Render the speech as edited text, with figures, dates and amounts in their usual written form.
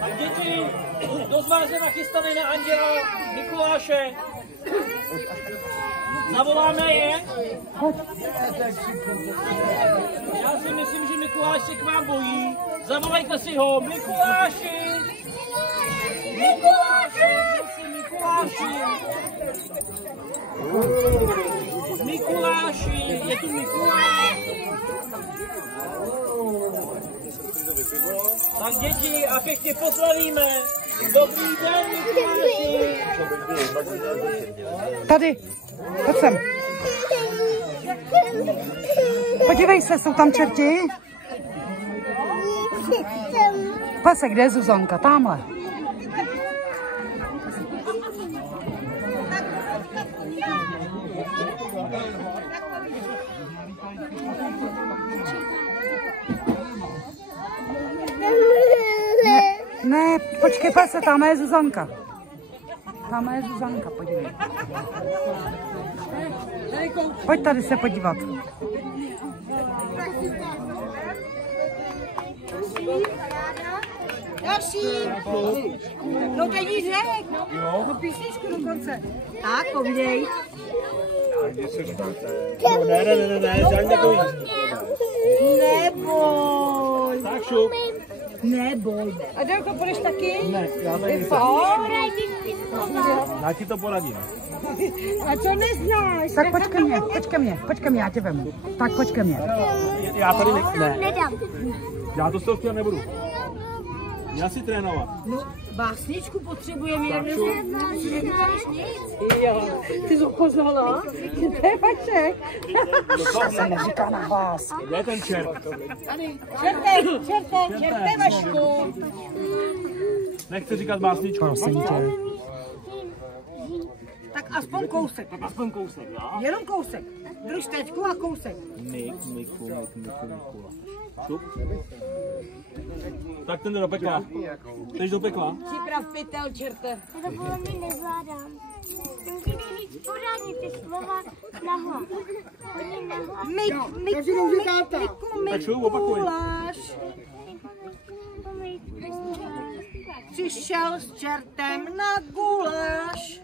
Tak děti, kdo z vás je nachystaný na Anděla Mikuláše? Zavoláme je? Já si myslím, že Mikuláš se k vám bojí. Zavolejte si ho. Mikuláši! Mikuláši! Mikuláši! Mikuláši! Je tu Mikuláš! Tak děti a pěkně pozdravíme. Dobrý den, Mikuláši! Tady, pojď sem. Podívej se, jsou tam čerti? Pase, kde je Zuzanka? Támhle. Ne, počkej, pase, tam je Zuzanka. Tam je Zuzanka, podívej. Pojď tady se podívat. Další. No teď jí řek. No písničku dokonce. Tak, povídej. Ne, žádný takový. Neboj. Tak šup. Neboj. A Delko, půjdeš taky? Ne, já tady já ti to poradím. A co neznáš? Tak počkej mě, já tě vemu. Tak počkej mě. Já tady ne. Já to s toho nebudu. Já si trénovat. No, básničku potřebujeme, jak neznáš nic. Jo, ty jsi ho poznala? To je Vašek. To se neříká na hlas. Kde je ten čert? Čerte, Vašku. Nechci říkat básničku. Prosím tě. Tak aspoň kousek. Tak aspoň kousek, jo? Jenom kousek. Drž teďku a kousek. Mikula. Šup. Tak ten jde do pekla. Jdeš do pekla? Připrav pytel, čerte. Já to podle mě nezvládám. Musíte říct pořádně ty slova nahlas. Hodně nahlas. Tak šup, opakuj. Přišel s čertem na guláš.